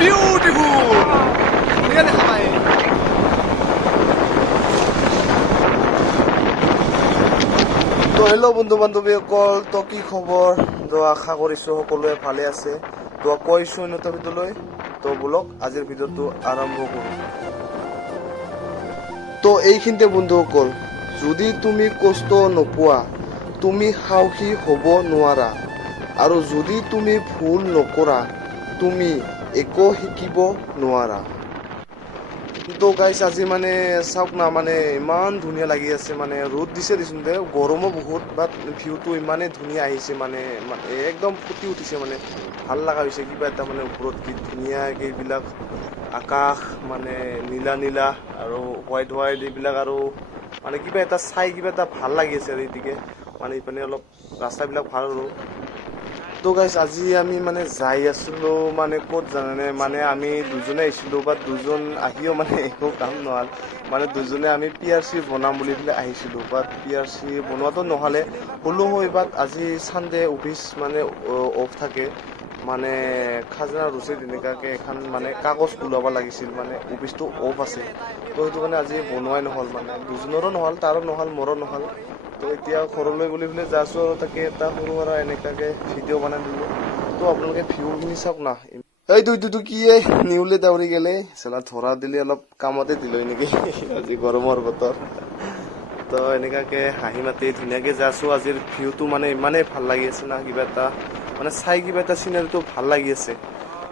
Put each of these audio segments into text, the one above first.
Beautiful ধুনীয়া দেখা পায়। তো হেল্ল' বন্ধু বান্ধৱীসকল, তো কি খবৰ? তো আশা কৰিছোঁ সকলোৱে ভালে আছে। তো কৈছোঁ উন্নত ভিডিঅ'লৈ। তো বলক আজিৰ ভিডিঅ'টো আৰম্ভ কৰোঁ। তো এইখিনিতে বন্ধুসকল, যদি তুমি কষ্ট নোপোৱা তুমি সাহসী হ'ব নোৱাৰা, আৰু যদি তুমি ভুল নকৰা তুমি একো শিকিব নোৱাৰা। তো গাইছ আজি মানে চাওক না, মানে ইমান ধুনীয়া লাগি আছে, মানে ৰ'দ দিছে দিচোন দে, গৰমো বহুত, বাট ভিউটো ইমানেই ধুনীয়া আহিছে, মানে একদম ফুটি উঠিছে, মানে ভাল লগা হৈছে কিবা এটা, মানে ওপৰত কি ধুনীয়াকৈ এইবিলাক আকাশ, মানে নীলা নীলা আৰু হোৱাইট হোৱাইট এইবিলাক, আৰু মানে কিবা এটা চাই কিবা এটা ভাল লাগি আছে আৰু এইটিকে, মানে ইপিনে অলপ ৰাস্তাবিলাক ভাল আৰু। তো গাইছ আজি আমি মানে যাই আছিলোঁ মানে ক'ত জানানে, মানে আমি দুজনে আহিছিলোঁ, বাট দুজন আহিও মানে একো কাম নহ'ল, মানে দুজনে আমি PRC বনাম বুলি পেলাই আহিছিলোঁ, বাট PRC বনোৱাটো নহ'লে হ'লেও হয়, বাট আজি ছানডে অফিচ মানে অফ থাকে, মানে খাজানা ৰচিদ এনেকুৱাকৈ এখন মানে কাগজ ওলাব লাগিছিল, মানে অফিচটো অফ আছে। তো সেইটো কাৰণে আজি বনোৱাই নহ'ল, মানে দুজনৰো নহ'ল, তাৰো নহ'ল, মোৰো নহ'ল। তো এতিয়া ঘৰলৈ বুলি পেলাই যাই আছোঁ, আৰু তাকে এটা সৰু সুৰা এনেকুৱাকৈ ভিডিঅ' বনাই দিলোঁ। তো আপোনালোকে ভিউখিনি চাওক না। এইটো কি নিউলে দাউৰি গেলে চালা, ধৰা দিলে অলপ কামতে দিলো নেকি আজি গৰমৰ বতৰ। তো এনেকুৱাকৈ হাঁহি মাতি ধুনীয়াকৈ যাই আছোঁ। আজিৰ ভিউটো মানে ইমানেই ভাল লাগি আছে না, কিবা এটা মানে চাই কিবা এটা চিনাৰীটো ভাল লাগি আছে।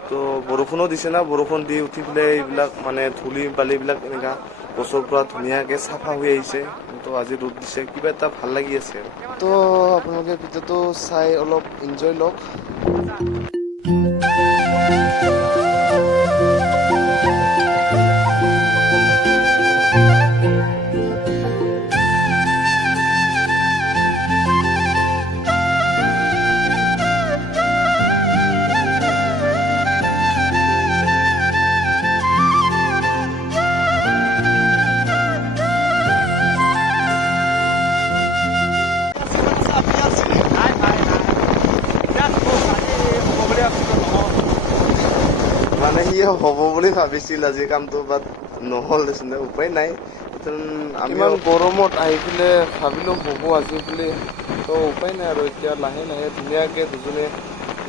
তো বৰষুণো দিছে না, বৰষুণ দি উঠি পেলাই এইবিলাক মানে ধূলি বালিবিলাক এনেকুৱা গছৰ পৰা ধুনীয়াকৈ চাফা হৈ আহিছে। তো আজি ৰ'দ দিছে, কিবা এটা ভাল লাগি আছে। তো আপোনালোকে ভিডিঅ'টো চাই অলপ এনজয় লওক। মানে সি হ'ব বুলি ভাবিছিল আজি কামটো, বাট নহ'ল দেচোন, উপায় নাই। আমি ইমান গৰমত আহি পেলাই ভাবিলোঁ হ'ব আজি বুলি, তো উপায় নাই আৰু এতিয়া লাহে লাহে ধুনীয়াকৈ দুজনে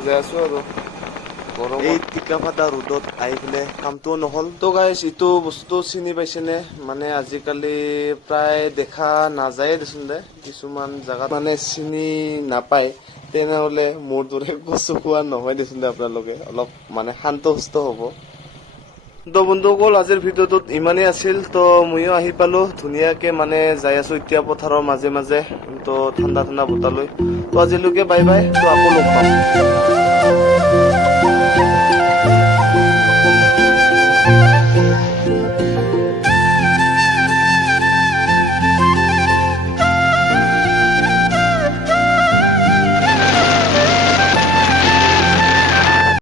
যাই আছোঁ আৰু গৰমত। এই টিকাফাটা ৰ'দত আহি পেলাই কামটোও নহ'ল। তো গাইছ এইটো বস্তু চিনি পাইছেনে, মানে আজিকালি প্ৰায় দেখা নাযায়ে দেচোন দে, কিছুমান জেগাত মানে চিনি নাপায়। তেনেহ'লে মোৰ দৰে কচু খোৱা নহয় দেচোন দে, আপোনালোকে অলপ মানে শান্ত সুস্থ হ'ব। তো বন্ধুসকল আজিৰ ভিডিঅ'টোত ইমানেই আছিল। তো ময়ো আহি পালোঁ ধুনীয়াকৈ, মানে যাই আছোঁ এতিয়া পথাৰৰ মাজে মাজে, তো ঠাণ্ডা ঠাণ্ডা বতাহ লৈ। তো আজিলৈকে বাই বাই, তো আকৌ লগ পাম।